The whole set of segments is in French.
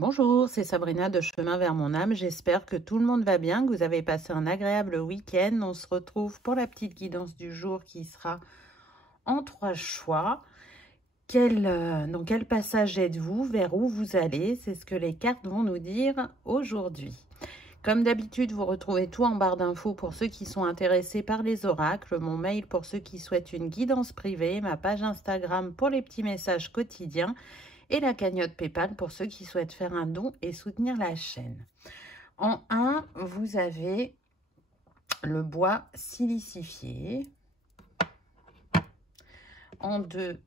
Bonjour, c'est Sabrina de Chemin vers mon âme. J'espère que tout le monde va bien, que vous avez passé un agréable week-end. On se retrouve pour la petite guidance du jour qui sera en 3 choix. Dans quel passage êtes-vous? Vers où vous allez? C'est ce que les cartes vont nous dire aujourd'hui. Comme d'habitude, vous retrouvez tout en barre d'infos pour ceux qui sont intéressés par les oracles, mon mail pour ceux qui souhaitent une guidance privée, ma page Instagram pour les petits messages quotidiens et la cagnotte PayPal pour ceux qui souhaitent faire un don et soutenir la chaîne. En 1, vous avez le bois silicifié. En 2,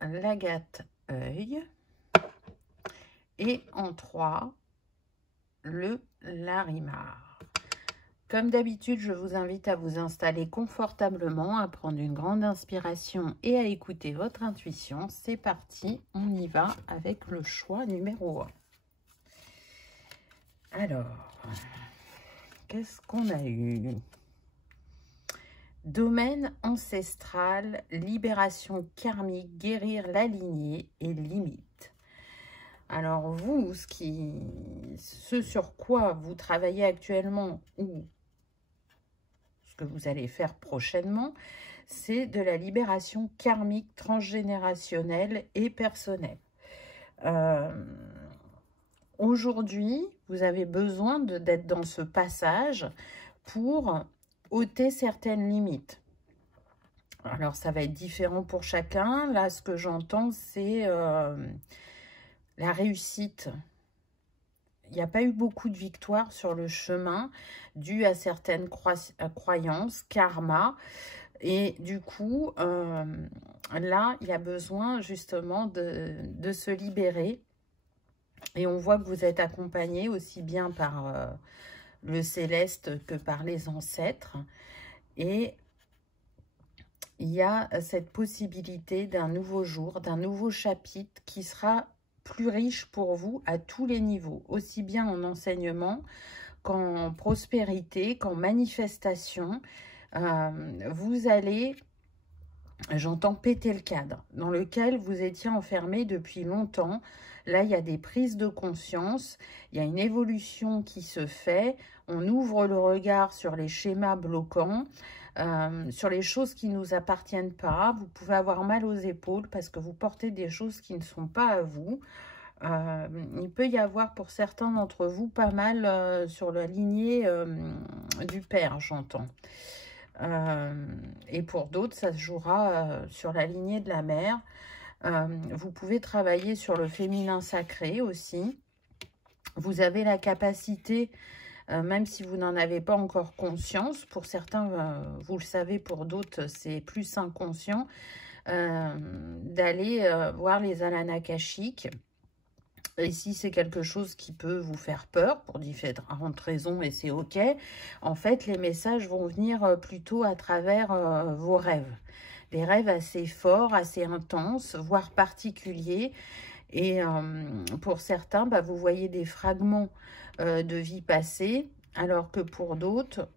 l'agate œil. Et en 3, le larimar. Comme d'habitude, je vous invite à vous installer confortablement, à prendre une grande inspiration et à écouter votre intuition. C'est parti, on y va avec le choix numéro 1. Alors, qu'est-ce qu'on a eu? Domaine ancestral, libération karmique, guérir la lignée et limite. Alors vous, ce sur quoi vous travaillez actuellement ou ce que vous allez faire prochainement, c'est de la libération karmique, transgénérationnelle et personnelle. Aujourd'hui, vous avez besoin d'être dans ce passage pour ôter certaines limites. Alors, ça va être différent pour chacun. Là, ce que j'entends, c'est la réussite. Il n'y a pas eu beaucoup de victoires sur le chemin dû à certaines croyances, karma. Et du coup, là, il y a besoin justement de se libérer. Et on voit que vous êtes accompagné aussi bien par le céleste que par les ancêtres. Et il y a cette possibilité d'un nouveau jour, d'un nouveau chapitre qui sera plus riche pour vous à tous les niveaux, aussi bien en enseignement qu'en prospérité, qu'en manifestation. Vous allez, j'entends, péter le cadre dans lequel vous étiez enfermé depuis longtemps. Là, il y a des prises de conscience, il y a une évolution qui se fait. On ouvre le regard sur les schémas bloquants, sur les choses qui ne nous appartiennent pas. Vous pouvez avoir mal aux épaules parce que vous portez des choses qui ne sont pas à vous. Il peut y avoir pour certains d'entre vous pas mal sur la lignée du père, j'entends. Et pour d'autres, ça se jouera sur la lignée de la mère. Vous pouvez travailler sur le féminin sacré aussi. Vous avez la capacité, même si vous n'en avez pas encore conscience, pour certains, vous le savez, pour d'autres, c'est plus inconscient, d'aller voir les Alan Akashiques. Et si c'est quelque chose qui peut vous faire peur, pour différentes raisons, et c'est OK, en fait, les messages vont venir plutôt à travers vos rêves. Des rêves assez forts, assez intenses, voire particuliers. Et pour certains, vous voyez des fragments de vie passée, alors que pour d'autres,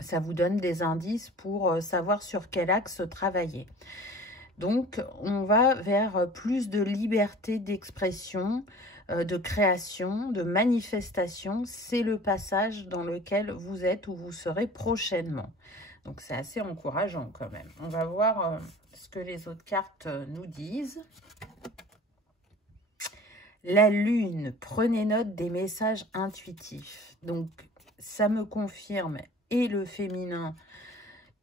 ça vous donne des indices pour savoir sur quel axe travailler. Donc, on va vers plus de liberté d'expression, de création, de manifestation. C'est le passage dans lequel vous êtes ou vous serez prochainement. Donc, c'est assez encourageant quand même. On va voir ce que les autres cartes nous disent. La lune, prenez note des messages intuitifs. Donc, ça me confirme et le féminin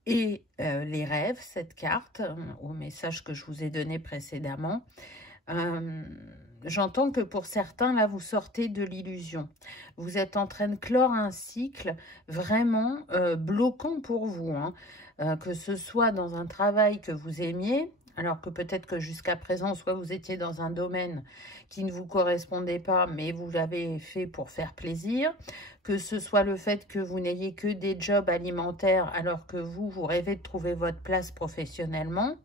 et les rêves, cette carte, au message que je vous ai donné précédemment. J'entends que pour certains, là, vous sortez de l'illusion. Vous êtes en train de clore un cycle vraiment bloquant pour vous, hein. Que ce soit dans un travail que vous aimiez, alors que peut-être que jusqu'à présent, soit vous étiez dans un domaine qui ne vous correspondait pas, mais vous l'avez fait pour faire plaisir, que ce soit le fait que vous n'ayez que des jobs alimentaires alors que vous rêvez de trouver votre place professionnellement,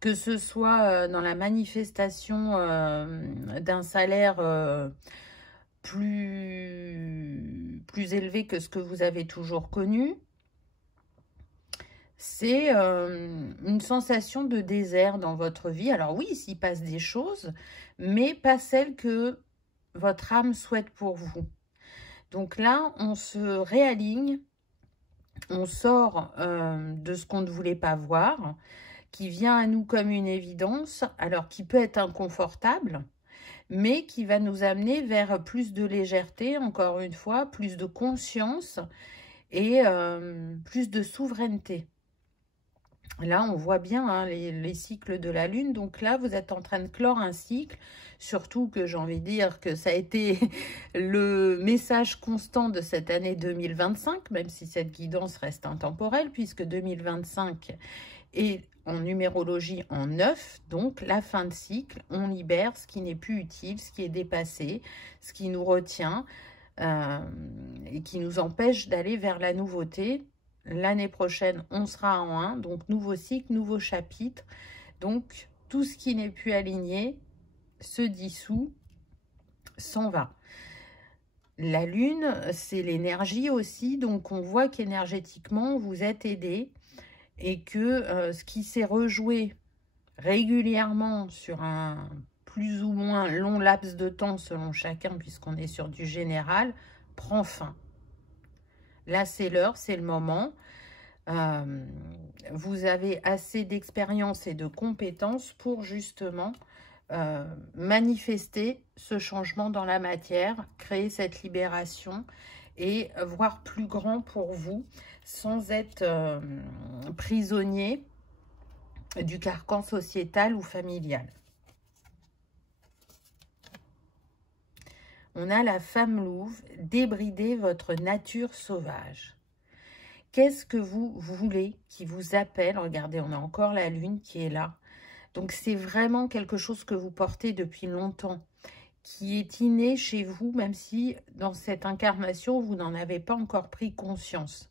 que ce soit dans la manifestation d'un salaire plus élevé que ce que vous avez toujours connu. C'est une sensation de désert dans votre vie. Alors oui, il s'y passe des choses, mais pas celles que votre âme souhaite pour vous. Donc là, on se réaligne, on sort de ce qu'on ne voulait pas voir, qui vient à nous comme une évidence, alors qui peut être inconfortable, mais qui va nous amener vers plus de légèreté, encore une fois, plus de conscience et plus de souveraineté. Là, on voit bien hein, les cycles de la Lune. Donc là, vous êtes en train de clore un cycle. Surtout que j'ai envie de dire que ça a été le message constant de cette année 2025, même si cette guidance reste intemporelle, puisque 2025 est en numérologie en 9. Donc, la fin de cycle, on libère ce qui n'est plus utile, ce qui est dépassé, ce qui nous retient et qui nous empêche d'aller vers la nouveauté. L'année prochaine, on sera en 1, donc nouveau cycle, nouveau chapitre. Donc, tout ce qui n'est plus aligné se dissout, s'en va. La Lune, c'est l'énergie aussi, donc on voit qu'énergétiquement, vous êtes aidé et que ce qui s'est rejoué régulièrement sur un plus ou moins long laps de temps selon chacun, puisqu'on est sur du général, prend fin. Là, c'est l'heure, c'est le moment. Vous avez assez d'expérience et de compétences pour justement manifester ce changement dans la matière, créer cette libération et voir plus grand pour vous sans être prisonnier du carcan sociétal ou familial. On a la femme louve, débrider votre nature sauvage. Qu'est-ce que vous voulez qui vous appelle? Regardez, on a encore la lune qui est là. Donc, c'est vraiment quelque chose que vous portez depuis longtemps, qui est inné chez vous, même si dans cette incarnation, vous n'en avez pas encore pris conscience.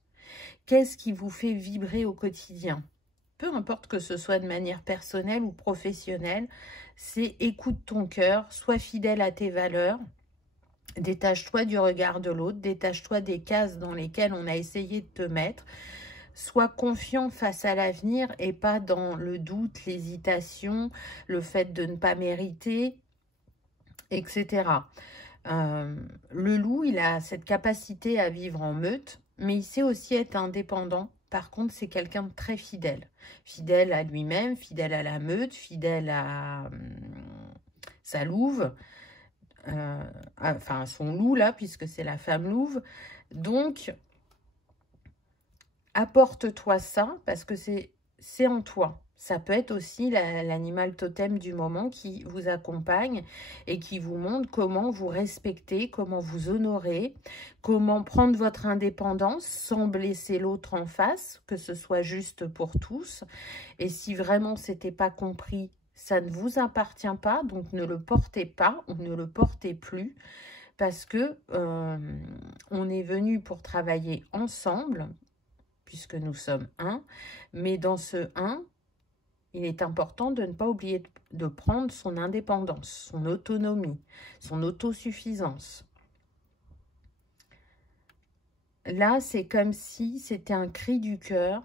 Qu'est-ce qui vous fait vibrer au quotidien? Peu importe que ce soit de manière personnelle ou professionnelle, c'est écoute ton cœur, sois fidèle à tes valeurs, détache-toi du regard de l'autre, détache-toi des cases dans lesquelles on a essayé de te mettre. Sois confiant face à l'avenir et pas dans le doute, l'hésitation, le fait de ne pas mériter, etc. Le loup, il a cette capacité à vivre en meute, mais il sait aussi être indépendant. Par contre, c'est quelqu'un de très fidèle. Fidèle à lui-même, fidèle à la meute, fidèle à sa louve. Enfin, son loup, là, puisque c'est la femme louve. Donc, apporte-toi ça, parce que c'est en toi. Ça peut être aussi l'animal totem du moment qui vous accompagne et qui vous montre comment vous respectez, comment vous honorez, comment prendre votre indépendance sans blesser l'autre en face, que ce soit juste pour tous. Et si vraiment c'était pas compris, ça ne vous appartient pas, donc ne le portez pas ou ne le portez plus, parce que on est venu pour travailler ensemble, puisque nous sommes un, mais dans ce un, il est important de ne pas oublier de prendre son indépendance, son autonomie, son autosuffisance. Là, c'est comme si c'était un cri du cœur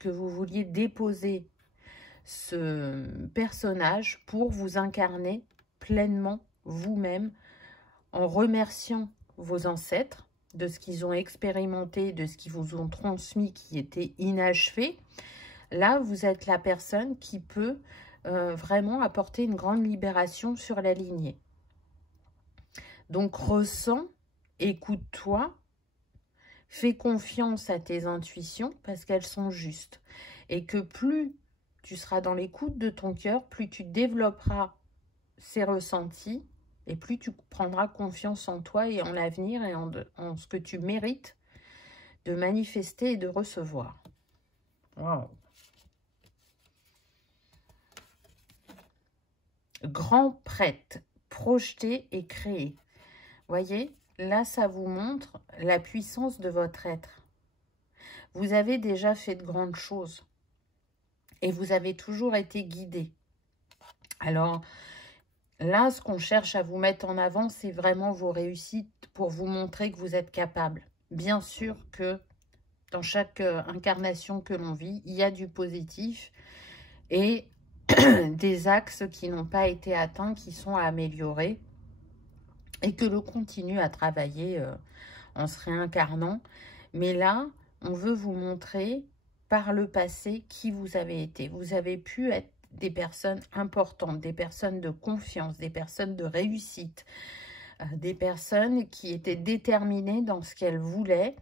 que vous vouliez déposer ce personnage pour vous incarner pleinement vous-même en remerciant vos ancêtres de ce qu'ils ont expérimenté, de ce qu'ils vous ont transmis qui était inachevé. Là, vous êtes la personne qui peut vraiment apporter une grande libération sur la lignée. Donc, ressens, écoute-toi, fais confiance à tes intuitions parce qu'elles sont justes. Et que plus tu seras dans l'écoute de ton cœur, plus tu développeras ces ressentis et plus tu prendras confiance en toi et en l'avenir et en ce que tu mérites de manifester et de recevoir. Wow. Grand prêtre, projeter et créer. Voyez, là, ça vous montre la puissance de votre être. Vous avez déjà fait de grandes choses et vous avez toujours été guidé. Alors, là, ce qu'on cherche à vous mettre en avant, c'est vraiment vos réussites pour vous montrer que vous êtes capable. Bien sûr que Dans chaque incarnation que l'on vit, il y a du positif et des axes qui n'ont pas été atteints, qui sont à améliorer et que l'on continue à travailler en se réincarnant. Mais là, on veut vous montrer par le passé qui vous avez été. Vous avez pu être des personnes importantes, des personnes de confiance, des personnes de réussite, des personnes qui étaient déterminées dans ce qu'elles voulaient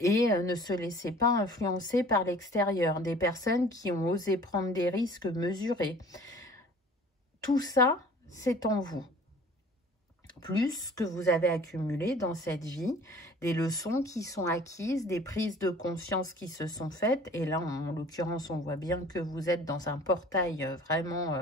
et ne se laissaient pas influencer par l'extérieur, des personnes qui ont osé prendre des risques mesurés. Tout ça, c'est en vous. Plus ce que vous avez accumulé dans cette vie, des leçons qui sont acquises, des prises de conscience qui se sont faites. Et là, en l'occurrence, on voit bien que vous êtes dans un portail vraiment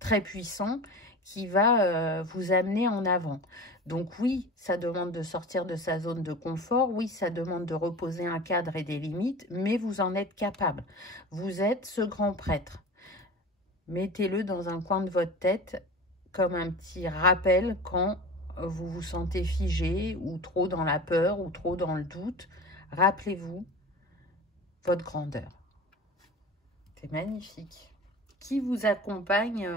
très puissant qui va vous amener en avant. Donc oui, ça demande de sortir de sa zone de confort. Oui, ça demande de reposer un cadre et des limites, mais vous en êtes capable. Vous êtes ce grand prêtre. Mettez-le dans un coin de votre tête comme un petit rappel quand vous vous sentez figé ou trop dans la peur ou trop dans le doute. Rappelez-vous votre grandeur. C'est magnifique. Qui vous accompagne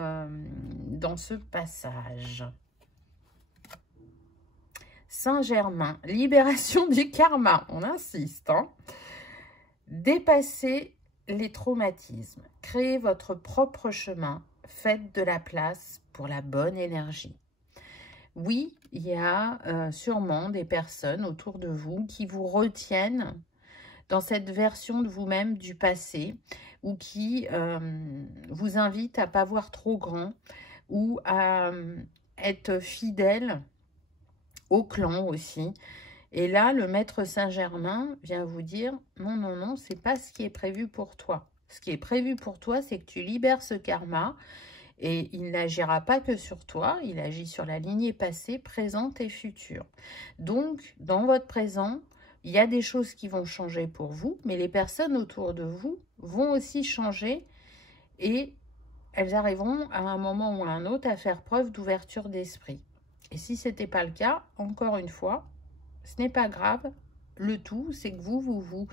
dans ce passage? Saint-Germain, libération du karma, on insiste. Hein. Dépassez les traumatismes, créez votre propre chemin, faites de la place pour la bonne énergie. Oui, il y a sûrement des personnes autour de vous qui vous retiennent dans cette version de vous-même du passé ou qui vous invitent à ne pas voir trop grand ou à être fidèle au clan aussi. Et là, le maître Saint-Germain vient vous dire « Non, non, non, c'est pas ce qui est prévu pour toi. Ce qui est prévu pour toi, c'est que tu libères ce karma et il n'agira pas que sur toi, il agit sur la lignée passée, présente et future. Donc, dans votre présent, il y a des choses qui vont changer pour vous, mais les personnes autour de vous vont aussi changer et elles arriveront à un moment ou à un autre à faire preuve d'ouverture d'esprit. Et si ce n'était pas le cas, encore une fois, ce n'est pas grave. Le tout, c'est que vous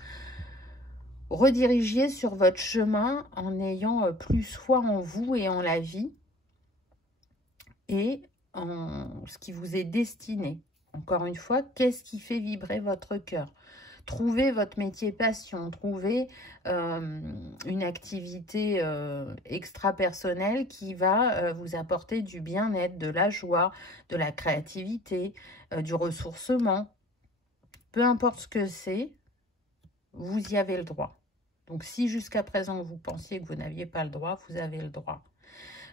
redirigiez sur votre chemin en ayant plus foi en vous et en la vie et en ce qui vous est destiné. Encore une fois, qu'est-ce qui fait vibrer votre cœur? Trouvez votre métier passion, trouvez une activité extra-personnelle qui va vous apporter du bien-être, de la joie, de la créativité, du ressourcement. Peu importe ce que c'est, vous y avez le droit. Donc si jusqu'à présent vous pensiez que vous n'aviez pas le droit, vous avez le droit.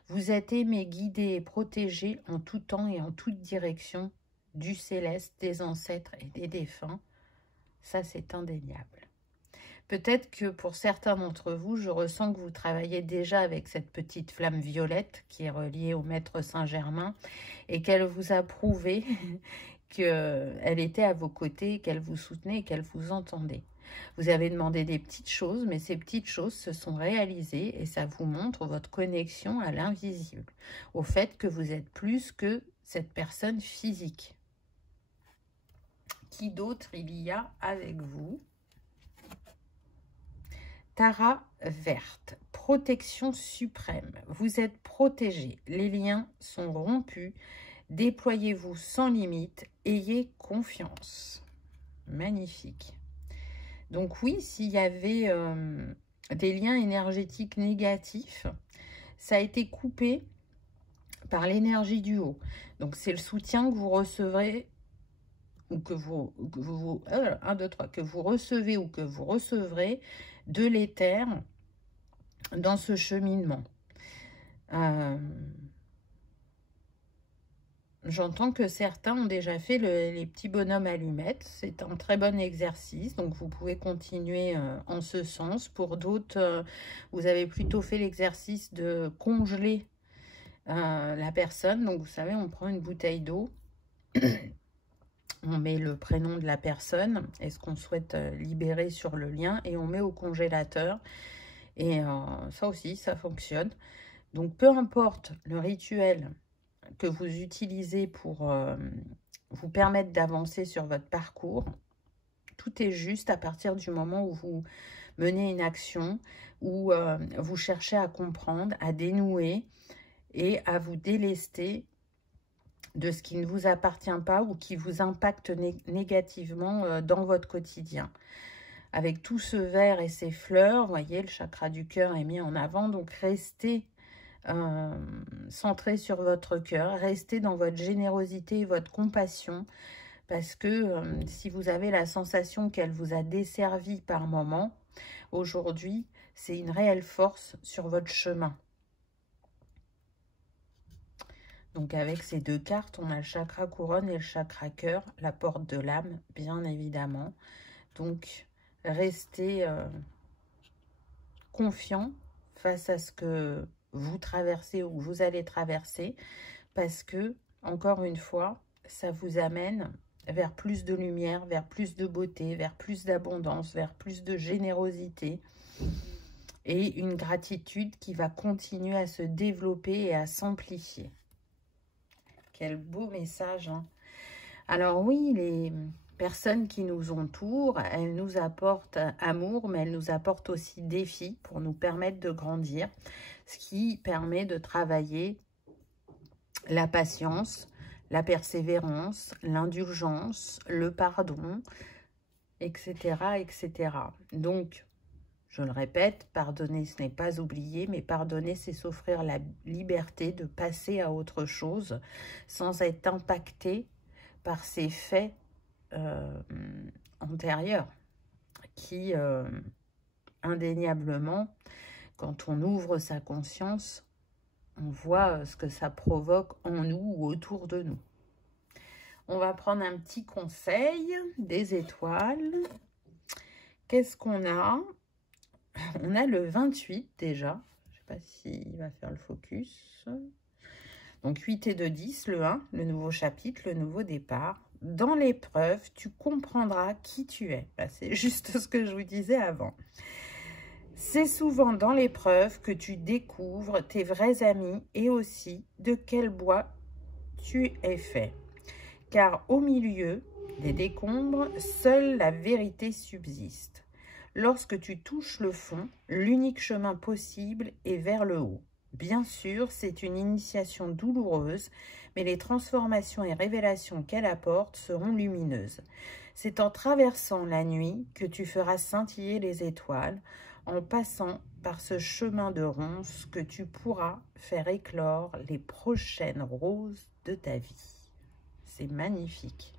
Vous êtes aimé, guidé et protégé en tout temps et en toute direction du céleste, des ancêtres et des défunts. Ça, c'est indéniable. Peut-être que pour certains d'entre vous, je ressens que vous travaillez déjà avec cette petite flamme violette qui est reliée au maître Saint-Germain et qu'elle vous a prouvé qu'elle était à vos côtés, qu'elle vous soutenait et qu'elle vous entendait. Vous avez demandé des petites choses, mais ces petites choses se sont réalisées et ça vous montre votre connexion à l'invisible, au fait que vous êtes plus que cette personne physique. Qui d'autre il y a avec vous? Tara verte, protection suprême. Vous êtes protégé, les liens sont rompus. Déployez-vous sans limite, ayez confiance. Magnifique. Donc oui, s'il y avait des liens énergétiques négatifs, ça a été coupé par l'énergie du haut. Donc c'est le soutien que vous recevrez ou que vous recevez ou que vous recevrez de l'éther dans ce cheminement. J'entends que certains ont déjà fait les petits bonhommes allumettes. C'est un très bon exercice, donc vous pouvez continuer en ce sens. Pour d'autres, vous avez plutôt fait l'exercice de congeler la personne. Donc vous savez, on prend une bouteille d'eau, on met le prénom de la personne et ce qu'on souhaite libérer sur le lien et on met au congélateur. Et ça aussi, ça fonctionne. Donc peu importe le rituel que vous utilisez pour vous permettre d'avancer sur votre parcours, Tout est juste à partir du moment où vous menez une action, où vous cherchez à comprendre, à dénouer et à vous délester de ce qui ne vous appartient pas ou qui vous impacte négativement dans votre quotidien. Avec tout ce vert et ces fleurs, vous voyez, le chakra du cœur est mis en avant, donc restez centré sur votre cœur, restez dans votre générosité et votre compassion, parce que si vous avez la sensation qu'elle vous a desservi par moment, aujourd'hui, c'est une réelle force sur votre chemin. Donc avec ces deux cartes, on a le chakra couronne et le chakra cœur, la porte de l'âme, bien évidemment. Donc restez confiant face à ce que vous traversez ou vous allez traverser, parce que, encore une fois, ça vous amène vers plus de lumière, vers plus de beauté, vers plus d'abondance, vers plus de générosité et une gratitude qui va continuer à se développer et à s'amplifier. Quel beau message, hein. Alors oui, les personnes qui nous entourent, elles nous apportent amour, mais elles nous apportent aussi défis pour nous permettre de grandir, ce qui permet de travailler la patience, la persévérance, l'indulgence, le pardon, etc., etc. Donc, je le répète, pardonner, ce n'est pas oublier, mais pardonner, c'est s'offrir la liberté de passer à autre chose sans être impacté par ces faits antérieurs qui, indéniablement, quand on ouvre sa conscience, on voit ce que ça provoque en nous ou autour de nous. On va prendre un petit conseil des étoiles. Qu'est-ce qu'on a? On a le 28 déjà. Je ne sais pas s'il va faire le focus. Donc 8 et 2, 10, le 1, le nouveau chapitre, le nouveau départ. Dans l'épreuve, tu comprendras qui tu es. C'est juste ce que je vous disais avant. C'est souvent dans l'épreuve que tu découvres tes vrais amis et aussi de quel bois tu es fait. Car au milieu des décombres, seule la vérité subsiste. Lorsque tu touches le fond, l'unique chemin possible est vers le haut. Bien sûr, c'est une initiation douloureuse, mais les transformations et révélations qu'elle apporte seront lumineuses. C'est en traversant la nuit que tu feras scintiller les étoiles, en passant par ce chemin de ronces que tu pourras faire éclore les prochaines roses de ta vie. C'est magnifique.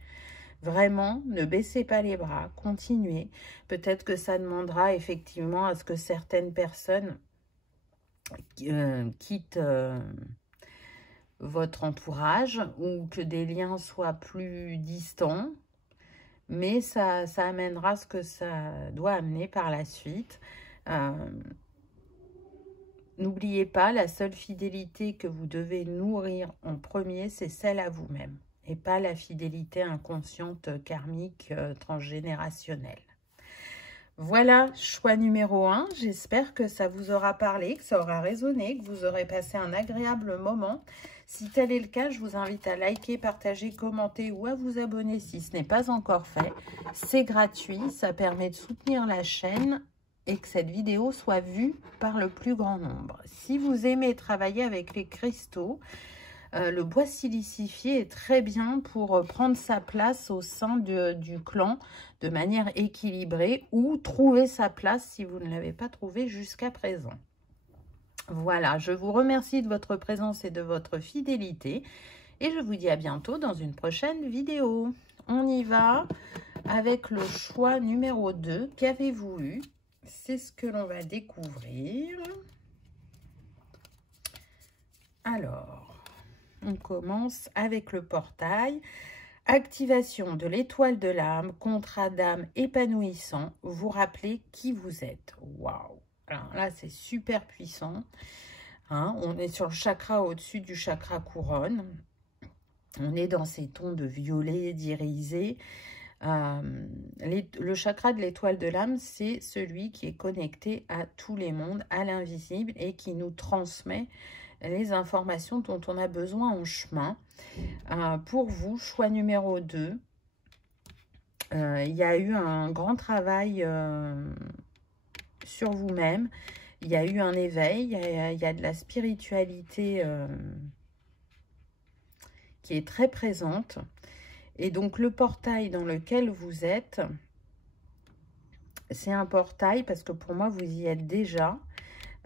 Vraiment, ne baissez pas les bras, continuez. Peut-être que ça demandera effectivement à ce que certaines personnes quittent votre entourage ou que des liens soient plus distants. Mais ça amènera ce que ça doit amener par la suite. N'oubliez pas, la seule fidélité que vous devez nourrir en premier, c'est celle à vous-même. Et pas la fidélité inconsciente, karmique, transgénérationnelle. Voilà, choix numéro 1. J'espère que ça vous aura parlé, que ça aura résonné, que vous aurez passé un agréable moment. Si tel est le cas, je vous invite à liker, partager, commenter ou à vous abonner si ce n'est pas encore fait. C'est gratuit, ça permet de soutenir la chaîne et que cette vidéo soit vue par le plus grand nombre. Si vous aimez travailler avec les cristaux, le bois silicifié est très bien pour prendre sa place au sein du clan de manière équilibrée ou trouver sa place si vous ne l'avez pas trouvé jusqu'à présent. Voilà, je vous remercie de votre présence et de votre fidélité et je vous dis à bientôt dans une prochaine vidéo. On y va avec le choix numéro 2. Qu'avez-vous eu? C'est ce que l'on va découvrir. Alors... on commence avec le portail. Activation de l'étoile de l'âme, contrat d'âme épanouissant. Vous rappelez qui vous êtes. Waouh! Alors là, c'est super puissant. Hein, on est sur le chakra au-dessus du chakra couronne. On est dans ces tons de violet, d'irisé. Le chakra de l'étoile de l'âme, c'est celui qui est connecté à tous les mondes, à l'invisible et qui nous transmet les informations dont on a besoin en chemin. Pour vous, choix numéro 2, Il y a eu un grand travail sur vous-même. Il y a eu un éveil, il y a de la spiritualité qui est très présente. Et donc, le portail dans lequel vous êtes, c'est un portail, parce que pour moi, vous y êtes déjà,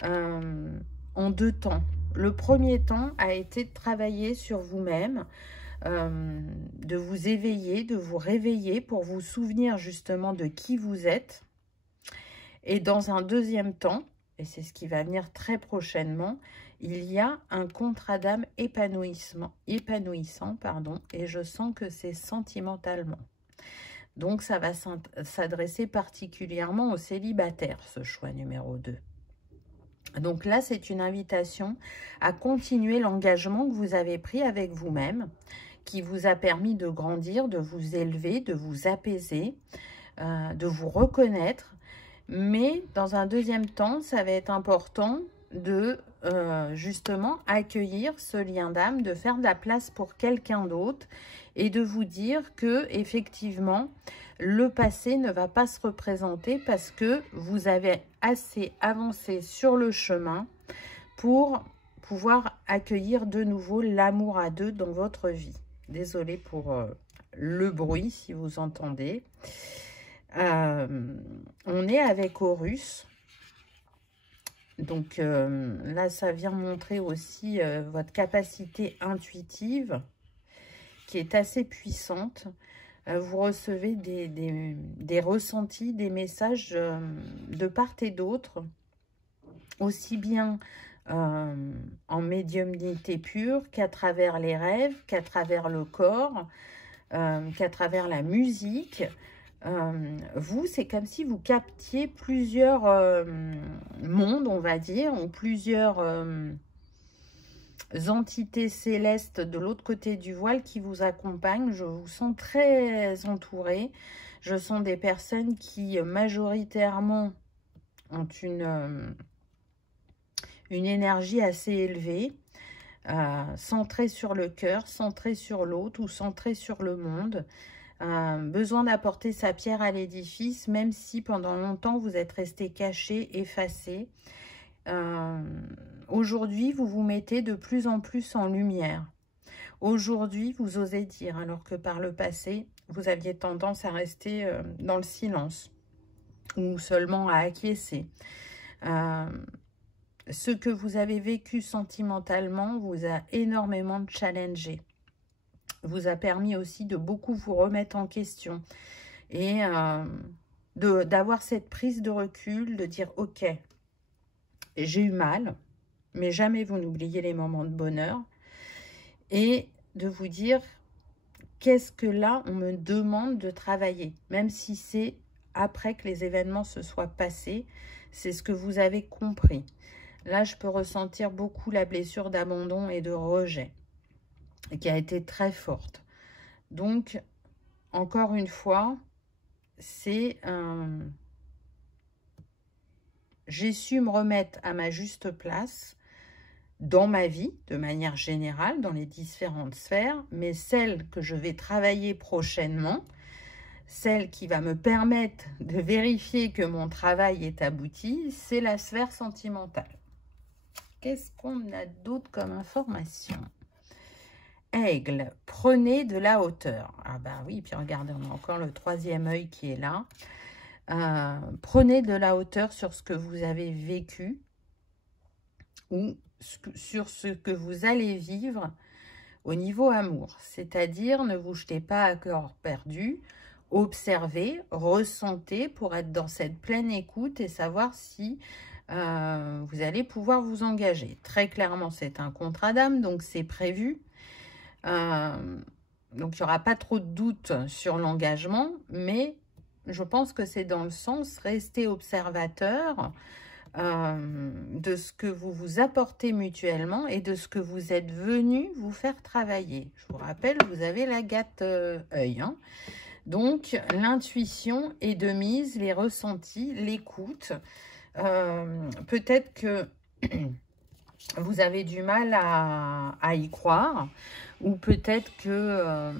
en 2 temps. Le premier temps a été de travailler sur vous-même, de vous éveiller, de vous réveiller pour vous souvenir justement de qui vous êtes. Et dans un deuxième temps, et c'est ce qui va venir très prochainement, il y a un contrat d'âme épanouissant, et je sens que c'est sentimentalement. Donc, ça va s'adresser particulièrement aux célibataires, ce choix numéro 2. Donc là, c'est une invitation à continuer l'engagement que vous avez pris avec vous-même, qui vous a permis de grandir, de vous élever, de vous apaiser, de vous reconnaître. Mais dans un deuxième temps, ça va être important de justement accueillir ce lien d'âme, de faire de la place pour quelqu'un d'autre et de vous dire que effectivement le passé ne va pas se représenter parce que vous avez assez avancé sur le chemin pour pouvoir accueillir de nouveau l'amour à 2 dans votre vie. Désolée pour le bruit si vous entendez. On est avec Horus. Donc là, ça vient montrer aussi votre capacité intuitive qui est assez puissante. Vous recevez des ressentis, des messages de part et d'autre, aussi bien en médiumnité pure qu'à travers les rêves, qu'à travers le corps, qu'à travers la musique. Vous, c'est comme si vous captiez plusieurs mondes, on va dire, ou plusieurs entités célestes de l'autre côté du voile qui vous accompagnent. Je vous sens très entourée. Je sens des personnes qui majoritairement ont une énergie assez élevée, centrée sur le cœur, centrée sur l'autre ou centrée sur le monde. Besoin d'apporter sa pierre à l'édifice, même si pendant longtemps vous êtes resté caché, effacé. Aujourd'hui, vous vous mettez de plus en plus en lumière. Aujourd'hui, vous osez dire, alors que par le passé, vous aviez tendance à rester dans le silence ou seulement à acquiescer. Ce que vous avez vécu sentimentalement vous a énormément challengé. Vous a permis aussi de beaucoup vous remettre en question et d'avoir cette prise de recul, de dire ok, j'ai eu mal, mais jamais vous n'oubliez les moments de bonheur, et de vous dire qu'est-ce que là on me demande de travailler, même si c'est après que les événements se soient passés, c'est ce que vous avez compris. Là, je peux ressentir beaucoup la blessure d'abandon et de rejet, qui a été très forte. Donc, encore une fois, c'est j'ai su me remettre à ma juste place dans ma vie, de manière générale, dans les différentes sphères, mais celle que je vais travailler prochainement, celle qui va me permettre de vérifier que mon travail est abouti, c'est la sphère sentimentale. Qu'est-ce qu'on a d'autre comme information? Aigle, prenez de la hauteur. Ah bah oui, puis regardez, on a encore le 3e œil qui est là. Prenez de la hauteur sur ce que vous avez vécu ou sur ce que vous allez vivre au niveau amour. C'est-à-dire, ne vous jetez pas à cœur perdu, observez, ressentez pour être dans cette pleine écoute et savoir si vous allez pouvoir vous engager. Très clairement, c'est un contrat d'âme, donc c'est prévu. Donc, il n'y aura pas trop de doute sur l'engagement, mais je pense que c'est dans le sens rester observateur de ce que vous vous apportez mutuellement et de ce que vous êtes venu vous faire travailler. Je vous rappelle, vous avez la gâte œil. Hein. Donc, l'intuition est de mise, les ressentis, l'écoute. Peut-être que vous avez du mal à y croire, ou peut-être que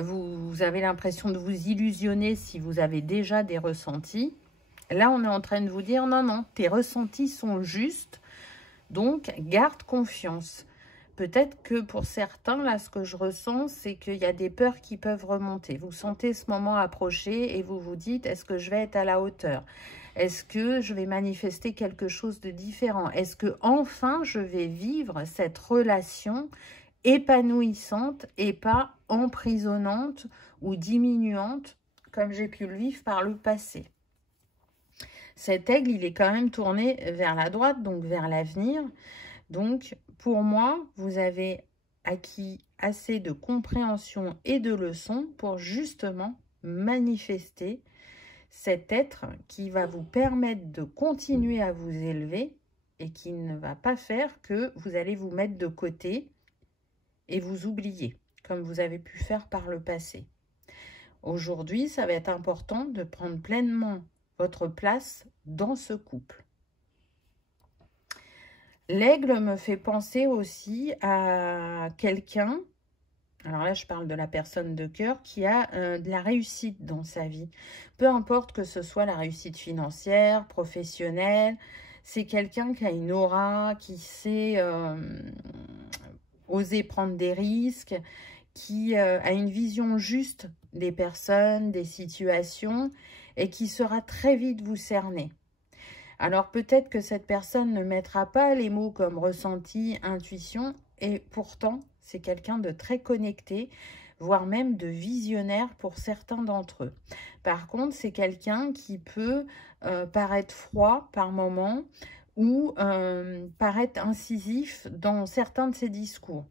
vous avez l'impression de vous illusionner si vous avez déjà des ressentis. Là, on est en train de vous dire, non, non, tes ressentis sont justes, donc garde confiance. Peut-être que pour certains, là, ce que je ressens, c'est qu'il y a des peurs qui peuvent remonter. Vous sentez ce moment approcher et vous vous dites, est-ce que je vais être à la hauteur? Est-ce que je vais manifester quelque chose de différent? Est-ce que enfin je vais vivre cette relation épanouissante et pas emprisonnante ou diminuante comme j'ai pu le vivre par le passé? Cet aigle, il est quand même tourné vers la droite, donc vers l'avenir. Donc, pour moi, vous avez acquis assez de compréhension et de leçons pour justement manifester cet être qui va vous permettre de continuer à vous élever et qui ne va pas faire que vous allez vous mettre de côté et vous oublier, comme vous avez pu faire par le passé. Aujourd'hui, ça va être important de prendre pleinement votre place dans ce couple. L'aigle me fait penser aussi à quelqu'un, alors là je parle de la personne de cœur, qui a de la réussite dans sa vie. Peu importe que ce soit la réussite financière, professionnelle, c'est quelqu'un qui a une aura, qui sait oser prendre des risques, qui a une vision juste des personnes, des situations, et qui saura très vite vous cerner. Alors peut-être que cette personne ne mettra pas les mots comme ressenti, intuition, et pourtant c'est quelqu'un de très connecté, voire même de visionnaire pour certains d'entre eux. Par contre, c'est quelqu'un qui peut paraître froid par moments ou paraître incisif dans certains de ses discours.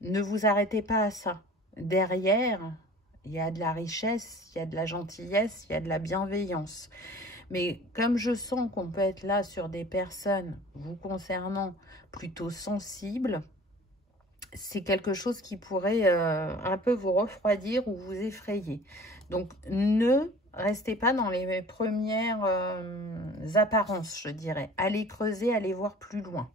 Ne vous arrêtez pas à ça. Derrière, il y a de la richesse, il y a de la gentillesse, il y a de la bienveillance. Mais comme je sens qu'on peut être là sur des personnes vous concernant plutôt sensibles, c'est quelque chose qui pourrait un peu vous refroidir ou vous effrayer. Donc, ne restez pas dans les premières apparences, je dirais. Allez creuser, allez voir plus loin.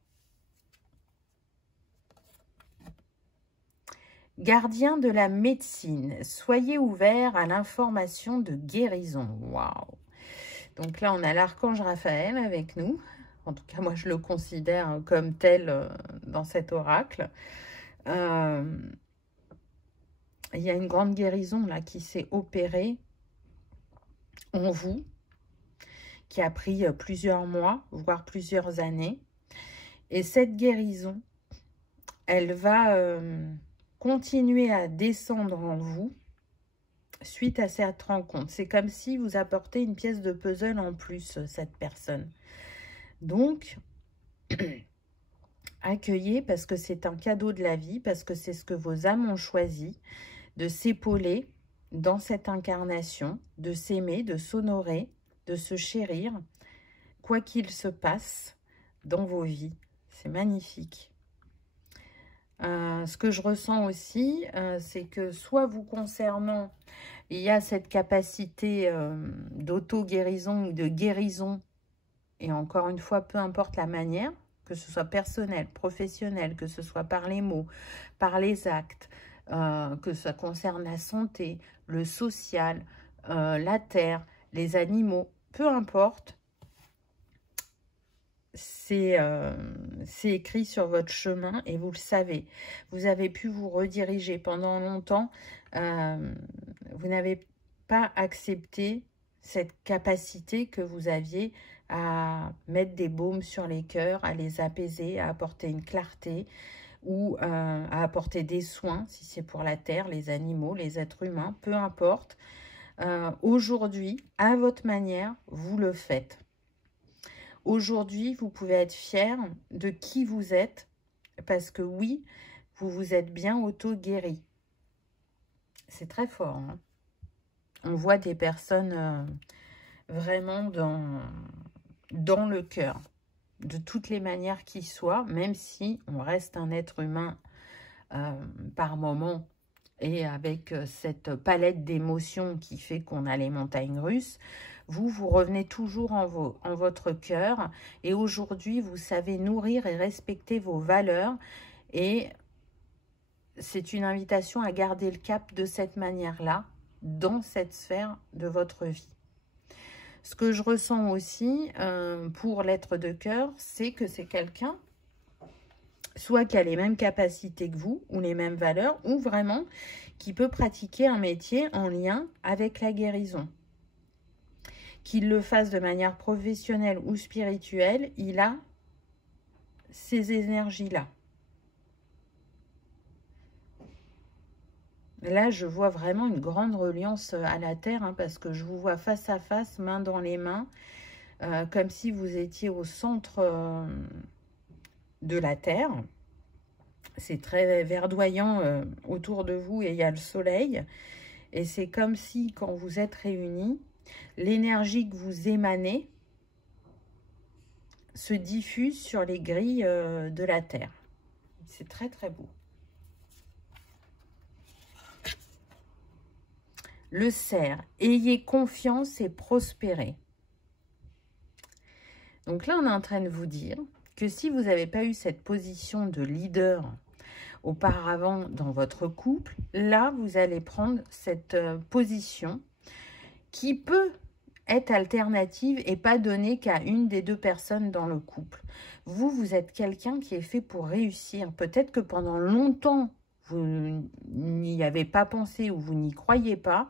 Gardien de la médecine, soyez ouvert à l'information de guérison. Waouh! Donc là, on a l'archange Raphaël avec nous. En tout cas, moi, je le considère comme tel dans cet oracle. Il y a une grande guérison là qui s'est opérée en vous, qui a pris plusieurs mois, voire plusieurs années. Et cette guérison, elle va continuer à descendre en vous suite à cette rencontre. C'est comme si vous apportez une pièce de puzzle en plus, cette personne. Donc, accueillez, parce que c'est un cadeau de la vie, parce que c'est ce que vos âmes ont choisi, de s'épauler dans cette incarnation, de s'aimer, de s'honorer, de se chérir, quoi qu'il se passe dans vos vies. C'est magnifique. Ce que je ressens aussi, c'est que soit vous concernant, il y a cette capacité d'auto-guérison ou de guérison, et encore une fois, peu importe la manière, que ce soit personnel, professionnel, que ce soit par les mots, par les actes, que ça concerne la santé, le social, la terre, les animaux, peu importe, c'est écrit sur votre chemin et vous le savez. Vous avez pu vous rediriger pendant longtemps. Vous n'avez pas accepté cette capacité que vous aviez à mettre des baumes sur les cœurs, à les apaiser, à apporter une clarté ou à apporter des soins, si c'est pour la terre, les animaux, les êtres humains, peu importe. Aujourd'hui, à votre manière, vous le faites. Aujourd'hui, vous pouvez être fier de qui vous êtes, parce que oui, vous vous êtes bien auto-guéri. C'est très fort, hein. On voit des personnes vraiment dans le cœur, de toutes les manières qui soient, même si on reste un être humain par moment et avec cette palette d'émotions qui fait qu'on a les montagnes russes. vous revenez toujours en votre cœur. Et aujourd'hui, vous savez nourrir et respecter vos valeurs. Et c'est une invitation à garder le cap de cette manière-là, dans cette sphère de votre vie. Ce que je ressens aussi pour l'être de cœur, c'est que c'est quelqu'un, soit qui a les mêmes capacités que vous, ou les mêmes valeurs, ou vraiment qui peut pratiquer un métier en lien avec la guérison. Qu'il le fasse de manière professionnelle ou spirituelle, il a ces énergies-là. Là, je vois vraiment une grande reliance à la terre, hein, parce que je vous vois face à face, main dans les mains, comme si vous étiez au centre de la terre. C'est très verdoyant autour de vous et il y a le soleil. Et c'est comme si, quand vous êtes réunis, l'énergie que vous émanez se diffuse sur les grilles de la terre. C'est très très beau. Le cerf, ayez confiance et prospérez. Donc là, on est en train de vous dire que si vous n'avez pas eu cette position de leader auparavant dans votre couple, là, vous allez prendre cette position qui peut être alternative et pas donnée qu'à une des deux personnes dans le couple. Vous êtes quelqu'un qui est fait pour réussir. Peut-être que pendant longtemps, vous n'y avez pas pensé ou vous n'y croyez pas.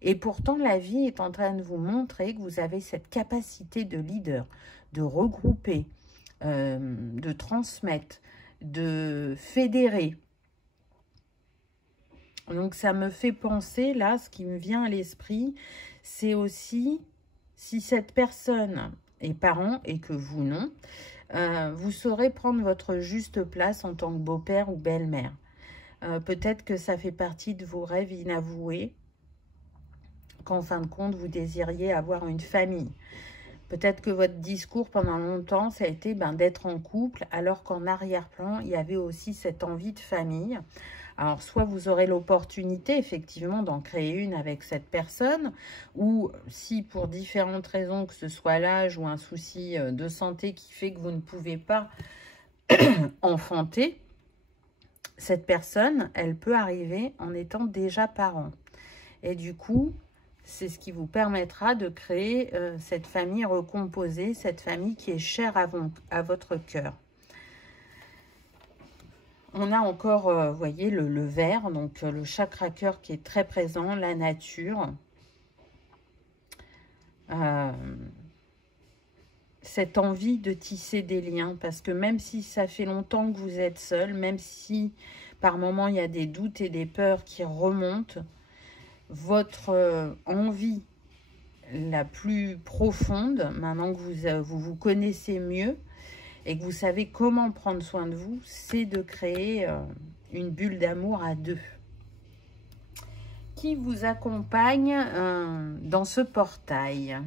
Et pourtant, la vie est en train de vous montrer que vous avez cette capacité de leader, de regrouper, de transmettre, de fédérer. Donc, ça me fait penser, là, ce qui me vient à l'esprit, c'est aussi, si cette personne est parent et que vous non, vous saurez prendre votre juste place en tant que beau-père ou belle-mère. Peut-être que ça fait partie de vos rêves inavoués, qu'en fin de compte, vous désiriez avoir une famille. Peut-être que votre discours pendant longtemps, ça a été d'être en couple, alors qu'en arrière-plan, il y avait aussi cette envie de famille. Alors, soit vous aurez l'opportunité, effectivement, d'en créer une avec cette personne, ou si pour différentes raisons, que ce soit l'âge ou un souci de santé qui fait que vous ne pouvez pas enfanter, cette personne, elle peut arriver en étant déjà parent. Et du coup, c'est ce qui vous permettra de créer cette famille recomposée, cette famille qui est chère à votre cœur. On a encore, vous voyez, le vert, donc le chakra cœur qui est très présent, la nature. Cette envie de tisser des liens, parce que même si ça fait longtemps que vous êtes seul, même si par moments il y a des doutes et des peurs qui remontent, votre envie la plus profonde, maintenant que vous connaissez mieux et que vous savez comment prendre soin de vous, c'est de créer une bulle d'amour à deux. Qui vous accompagne dans ce portail?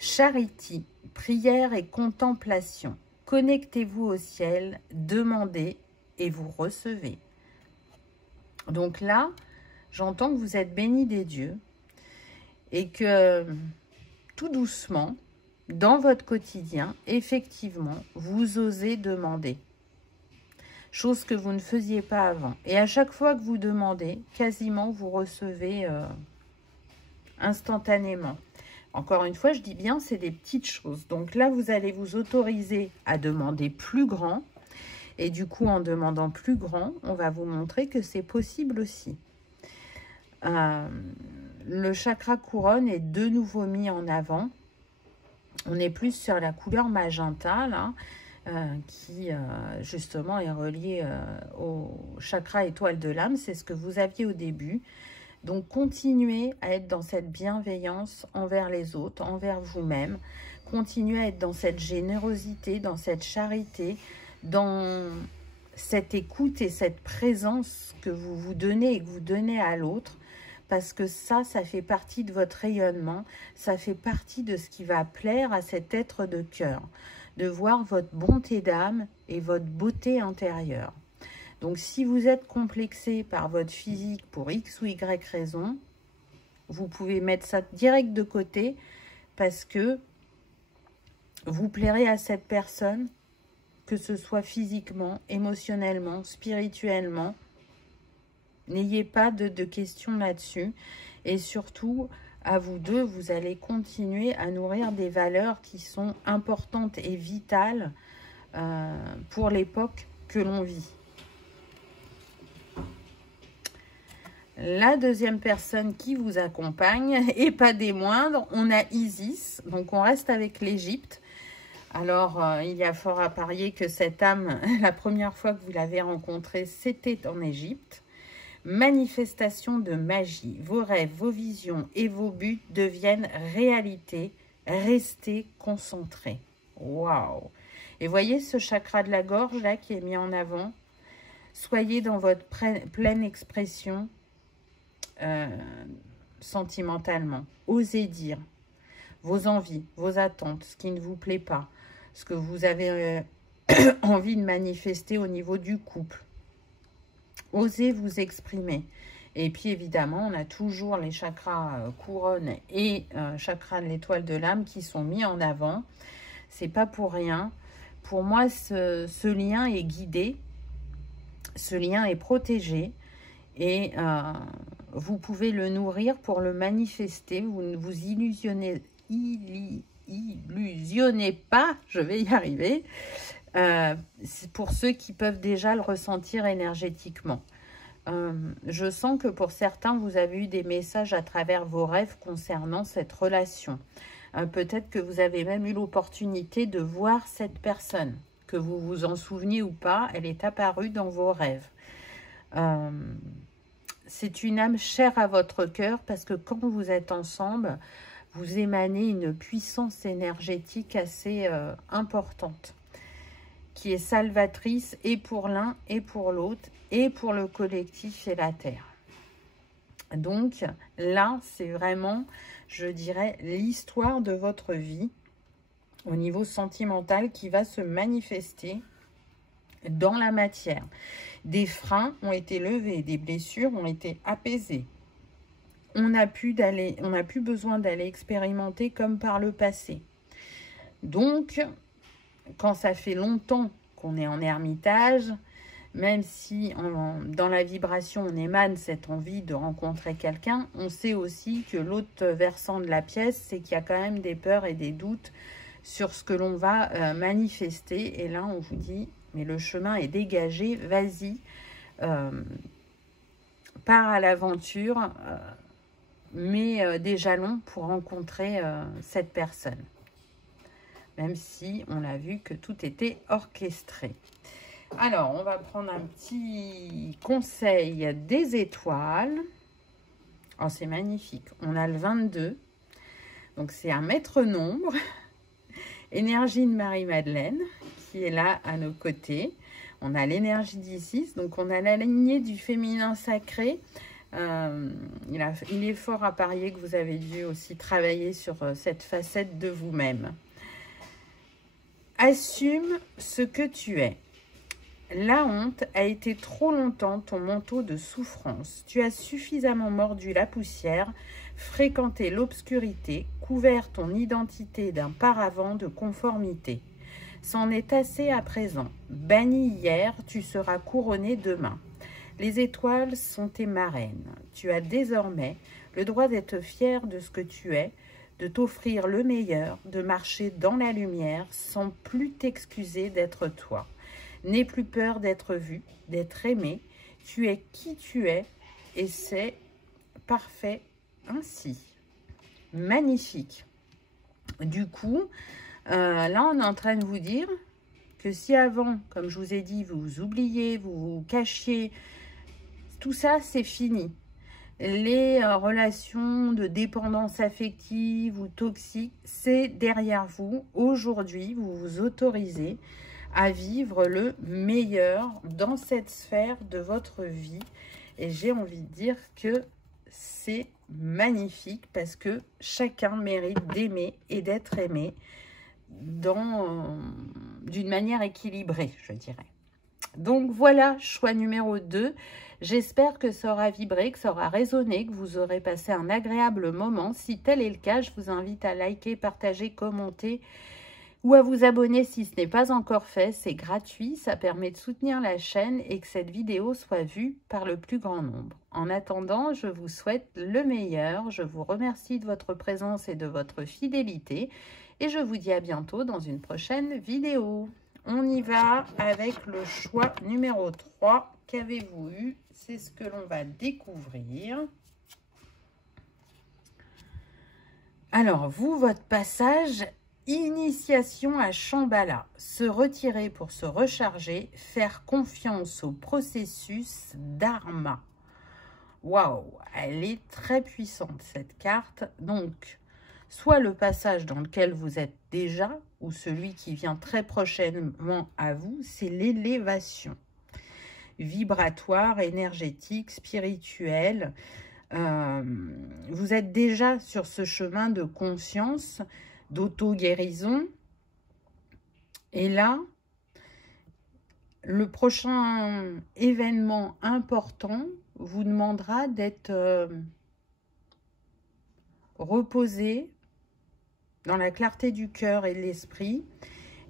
Charity, prière et contemplation. Connectez-vous au ciel, demandez et vous recevez. Donc là, j'entends que vous êtes béni des dieux et que tout doucement, dans votre quotidien, effectivement, vous osez demander. Chose que vous ne faisiez pas avant. Et à chaque fois que vous demandez, quasiment vous recevez instantanément. Encore une fois, je dis bien, c'est des petites choses. Donc là, vous allez vous autoriser à demander plus grand. Et du coup, en demandant plus grand, on va vous montrer que c'est possible aussi. Le chakra couronne est de nouveau mis en avant. On est plus sur la couleur magenta, là, qui justement est reliée au chakra étoile de l'âme. C'est ce que vous aviez au début. Donc, continuez à être dans cette bienveillance envers les autres, envers vous-même. Continuez à être dans cette générosité, dans cette charité, dans cette écoute et cette présence que vous vous donnez et que vous donnez à l'autre. Parce que ça fait partie de votre rayonnement. Ça fait partie de ce qui va plaire à cet être de cœur. De voir votre bonté d'âme et votre beauté intérieure. Donc, si vous êtes complexé par votre physique pour X ou Y raison, vous pouvez mettre ça direct de côté parce que vous plairez à cette personne, que ce soit physiquement, émotionnellement, spirituellement. N'ayez pas de questions là-dessus. Et surtout, à vous deux, vous allez continuer à nourrir des valeurs qui sont importantes et vitales pour l'époque que l'on vit. La deuxième personne qui vous accompagne, et pas des moindres, on a Isis. Donc, on reste avec l'Égypte. Alors, il y a fort à parier que cette âme, la première fois que vous l'avez rencontrée, c'était en Égypte. Manifestation de magie. Vos rêves, vos visions et vos buts deviennent réalité. Restez concentrés. Waouh! Et voyez ce chakra de la gorge là qui est mis en avant. Soyez dans votre pleine expression sentimentalement. Osez dire vos envies, vos attentes, ce qui ne vous plaît pas, ce que vous avez envie de manifester au niveau du couple. Osez vous exprimer. Et puis évidemment, on a toujours les chakras couronne et chakras de l'étoile de l'âme qui sont mis en avant. C'est pas pour rien. Pour moi, ce lien est guidé, ce lien est protégé et vous pouvez le nourrir pour le manifester. Vous ne vous illusionnez pas, je vais y arriver, pour ceux qui peuvent déjà le ressentir énergétiquement. Je sens que pour certains, vous avez eu des messages à travers vos rêves concernant cette relation. Peut-être que vous avez même eu l'opportunité de voir cette personne, que vous vous en souveniez ou pas, elle est apparue dans vos rêves. C'est une âme chère à votre cœur parce que quand vous êtes ensemble, vous émanez une puissance énergétique assez importante, qui est salvatrice et pour l'un et pour l'autre, et pour le collectif et la Terre. Donc là, c'est vraiment, je dirais, l'histoire de votre vie au niveau sentimental qui va se manifester dans la matière. Des freins ont été levés, des blessures ont été apaisées. On n'a plus besoin d'aller expérimenter comme par le passé. Donc, quand ça fait longtemps qu'on est en ermitage, même si dans la vibration on émane cette envie de rencontrer quelqu'un, on sait aussi que l'autre versant de la pièce, c'est qu'il y a quand même des peurs et des doutes sur ce que l'on va manifester. Et là, on vous dit, mais le chemin est dégagé, vas-y, pars à l'aventure, mets des jalons pour rencontrer cette personne. Même si on a vu que tout était orchestré. Alors, on va prendre un petit conseil des étoiles. Oh, c'est magnifique. On a le 22. Donc, c'est un maître nombre. Énergie de Marie-Madeleine qui est là à nos côtés. On a l'énergie d'Isis. Donc, on a la lignée du féminin sacré. Il est fort à parier que vous avez dû aussi travailler sur cette facette de vous-même. Assume ce que tu es. La honte a été trop longtemps ton manteau de souffrance. Tu as suffisamment mordu la poussière, fréquenté l'obscurité, couvert ton identité d'un paravent de conformité. C'en est assez à présent. Banni hier, tu seras couronné demain. Les étoiles sont tes marraines. Tu as désormais le droit d'être fier de ce que tu es, de t'offrir le meilleur, de marcher dans la lumière sans plus t'excuser d'être toi. N'aie plus peur d'être vu, d'être aimé. Tu es qui tu es et c'est parfait ainsi. Magnifique. Du coup, là, on est en train de vous dire que si avant, comme je vous ai dit, vous vous oubliez, vous vous cachiez, tout ça, c'est fini. Les relations de dépendance affective ou toxique, c'est derrière vous. Aujourd'hui, vous vous autorisez à vivre le meilleur dans cette sphère de votre vie. Et j'ai envie de dire que c'est magnifique parce que chacun mérite d'aimer et d'être aimé d'une manière équilibrée, je dirais. Donc voilà, choix numéro 2. J'espère que ça aura vibré, que ça aura résonné, que vous aurez passé un agréable moment. Si tel est le cas, je vous invite à liker, partager, commenter ou à vous abonner si ce n'est pas encore fait. C'est gratuit, ça permet de soutenir la chaîne et que cette vidéo soit vue par le plus grand nombre. En attendant, je vous souhaite le meilleur. Je vous remercie de votre présence et de votre fidélité. Et je vous dis à bientôt dans une prochaine vidéo. On y va avec le choix numéro 3. Qu'avez-vous eu? C'est ce que l'on va découvrir. Alors, vous, votre passage, initiation à Shambhala. Se retirer pour se recharger, faire confiance au processus dharma. Waouh, elle est très puissante, cette carte. Donc, soit le passage dans lequel vous êtes déjà, ou celui qui vient très prochainement à vous, c'est l'élévation vibratoire, énergétique, spirituelle. Vous êtes déjà sur ce chemin de conscience, d'auto-guérison. Et là, le prochain événement important vous demandera d'être reposé dans la clarté du cœur et de l'esprit.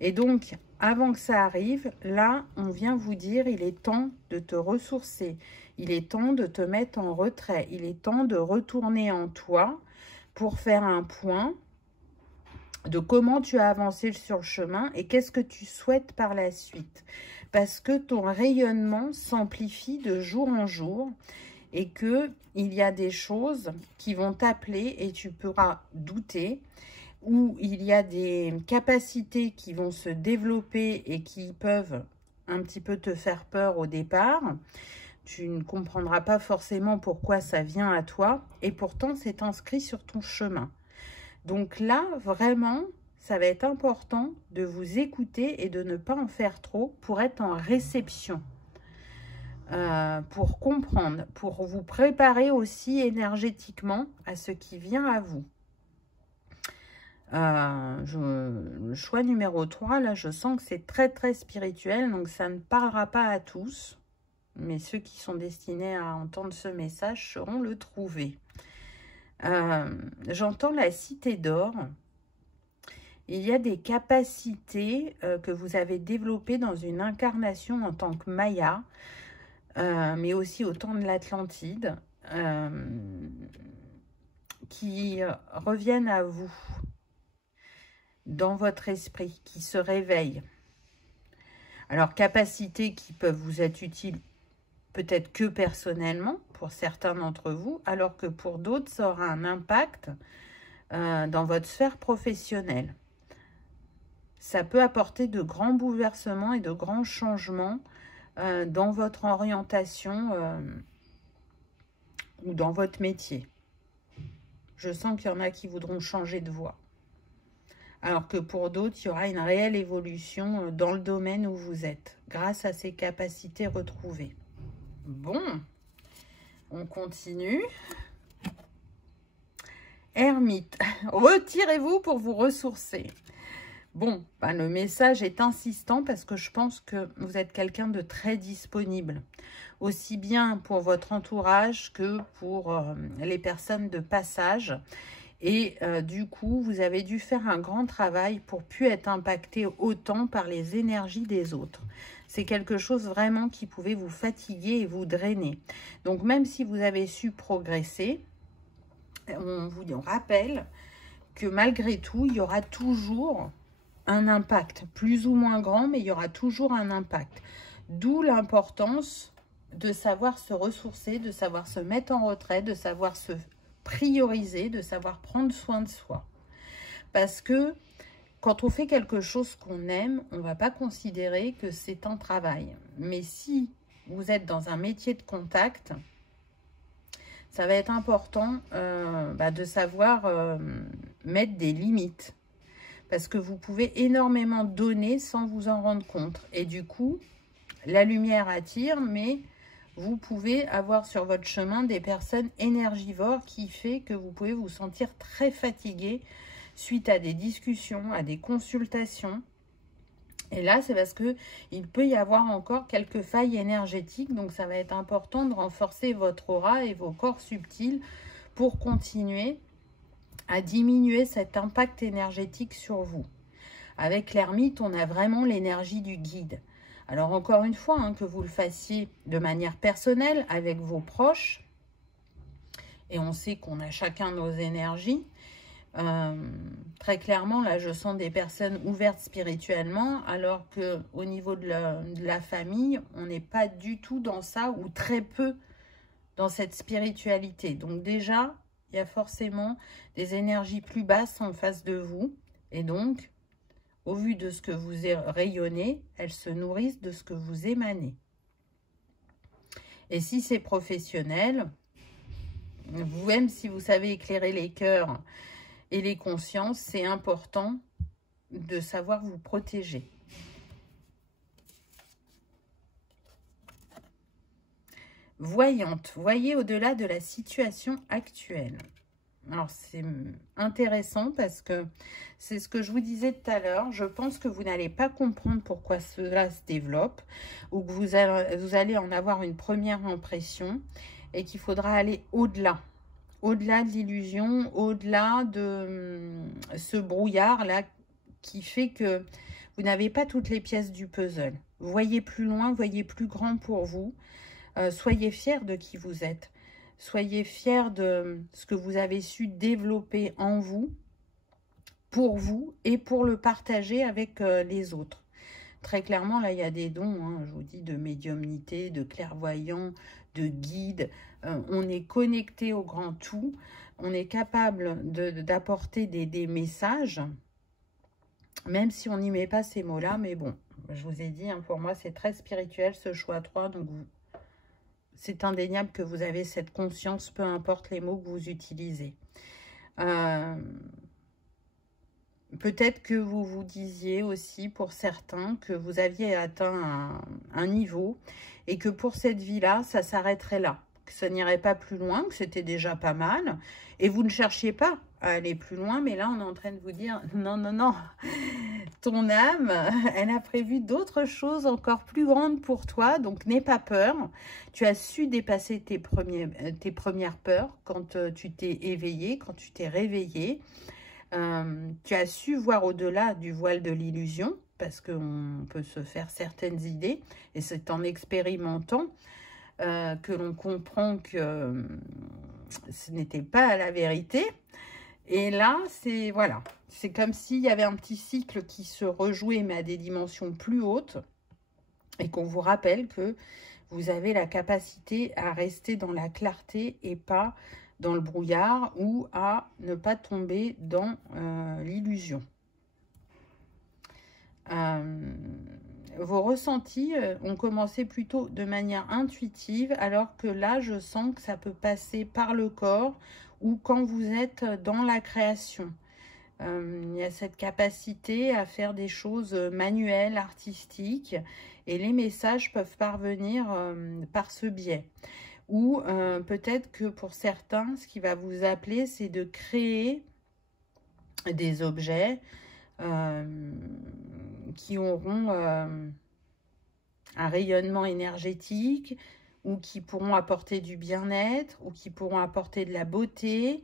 Et donc, avant que ça arrive, là, on vient vous dire, il est temps de te ressourcer. Il est temps de te mettre en retrait. Il est temps de retourner en toi pour faire un point de comment tu as avancé sur le chemin et qu'est-ce que tu souhaites par la suite. Parce que ton rayonnement s'amplifie de jour en jour et qu'il y a des choses qui vont t'appeler et tu pourras douter, où il y a des capacités qui vont se développer et qui peuvent un petit peu te faire peur au départ. Tu ne comprendras pas forcément pourquoi ça vient à toi et pourtant c'est inscrit sur ton chemin. Donc là, vraiment, ça va être important de vous écouter et de ne pas en faire trop pour être en réception. Pour comprendre, pour vous préparer aussi énergétiquement à ce qui vient à vous. Le choix numéro 3, là, je sens que c'est très, très spirituel, donc ça ne parlera pas à tous, mais ceux qui sont destinés à entendre ce message sauront le trouver. J'entends la cité d'or. Il y a des capacités que vous avez développées dans une incarnation en tant que Maya, mais aussi au temps de l'Atlantide, qui reviennent à vous dans votre esprit, qui se réveillent. Alors, capacités qui peuvent vous être utiles peut-être que personnellement, pour certains d'entre vous, alors que pour d'autres, ça aura un impact dans votre sphère professionnelle. Ça peut apporter de grands bouleversements et de grands changements dans votre orientation ou dans votre métier. Je sens qu'il y en a qui voudront changer de voie. Alors que pour d'autres, il y aura une réelle évolution dans le domaine où vous êtes, grâce à ces capacités retrouvées. Bon, on continue. Ermite, retirez-vous pour vous ressourcer. Bon, ben le message est insistant parce que je pense que vous êtes quelqu'un de très disponible, aussi bien pour votre entourage que pour les personnes de passage. Et du coup, vous avez dû faire un grand travail pour plus être impacté autant par les énergies des autres. C'est quelque chose vraiment qui pouvait vous fatiguer et vous drainer. Donc, même si vous avez su progresser, on vous rappelle que malgré tout, il y aura toujours un impact, plus ou moins grand, mais il y aura toujours un impact. D'où l'importance de savoir se ressourcer, de savoir se mettre en retrait, de savoir se prioriser, de savoir prendre soin de soi. Parce que quand on fait quelque chose qu'on aime, on ne va pas considérer que c'est un travail. Mais si vous êtes dans un métier de contact, ça va être important de savoir mettre des limites. Parce que vous pouvez énormément donner sans vous en rendre compte. Et du coup, la lumière attire, mais vous pouvez avoir sur votre chemin des personnes énergivores qui fait que vous pouvez vous sentir très fatigué suite à des discussions, à des consultations. Et là, c'est parce que il peut y avoir encore quelques failles énergétiques. Donc, ça va être important de renforcer votre aura et vos corps subtils pour continuer à diminuer cet impact énergétique sur vous. Avec l'ermite, on a vraiment l'énergie du guide. Alors, encore une fois, hein, que vous le fassiez de manière personnelle avec vos proches, et on sait qu'on a chacun nos énergies. Très clairement, là, je sens des personnes ouvertes spirituellement, alors qu'au niveau de la famille, on n'est pas du tout dans ça, ou très peu dans cette spiritualité. Donc déjà, il y a forcément des énergies plus basses en face de vous. Et donc, au vu de ce que vous rayonnez, elles se nourrissent de ce que vous émanez. Et si c'est professionnel, vous-même, si vous savez éclairer les cœurs et les consciences, c'est important de savoir vous protéger. Voyante, voyez au-delà de la situation actuelle. Alors, c'est intéressant parce que c'est ce que je vous disais tout à l'heure. Je pense que vous n'allez pas comprendre pourquoi cela se développe ou que vous allez en avoir une première impression et qu'il faudra aller au-delà. Au-delà de l'illusion, au-delà de ce brouillard-là qui fait que vous n'avez pas toutes les pièces du puzzle. Voyez plus loin, voyez plus grand pour vous. Soyez fiers de qui vous êtes. Soyez fiers de ce que vous avez su développer en vous, pour vous et pour le partager avec les autres. Très clairement, là, il y a des dons, hein, je vous dis, de médiumnité, de clairvoyant, de guide. On est connecté au grand tout. On est capable d'apporter des messages, même si on n'y met pas ces mots-là. Mais bon, je vous ai dit, hein, pour moi, c'est très spirituel, ce choix 3. Donc, c'est indéniable que vous avez cette conscience, peu importe les mots que vous utilisez. Peut-être que vous vous disiez aussi, pour certains, que vous aviez atteint un niveau et que pour cette vie-là, ça s'arrêterait là, que ça n'irait pas plus loin, que c'était déjà pas mal. Et vous ne cherchiez pas à aller plus loin, mais là, on est en train de vous dire, non, non, non, ton âme, elle a prévu d'autres choses encore plus grandes pour toi, donc n'aie pas peur. Tu as su dépasser tes premières peurs quand tu t'es éveillé, quand tu t'es réveillé. Tu as su voir au-delà du voile de l'illusion, parce qu'on peut se faire certaines idées, et c'est en expérimentant que l'on comprend que ce n'était pas la vérité. Et là, c'est voilà, c'est comme s'il y avait un petit cycle qui se rejouait, mais à des dimensions plus hautes, et qu'on vous rappelle que vous avez la capacité à rester dans la clarté et pas dans le brouillard, ou à ne pas tomber dans l'illusion. Vos ressentis ont commencé plutôt de manière intuitive, alors que là, je sens que ça peut passer par le corps ou quand vous êtes dans la création. Il y a cette capacité à faire des choses manuelles, artistiques, et les messages peuvent parvenir par ce biais. Ou peut-être que pour certains, ce qui va vous appeler, c'est de créer des objets qui auront un rayonnement énergétique, ou qui pourront apporter du bien-être, ou qui pourront apporter de la beauté.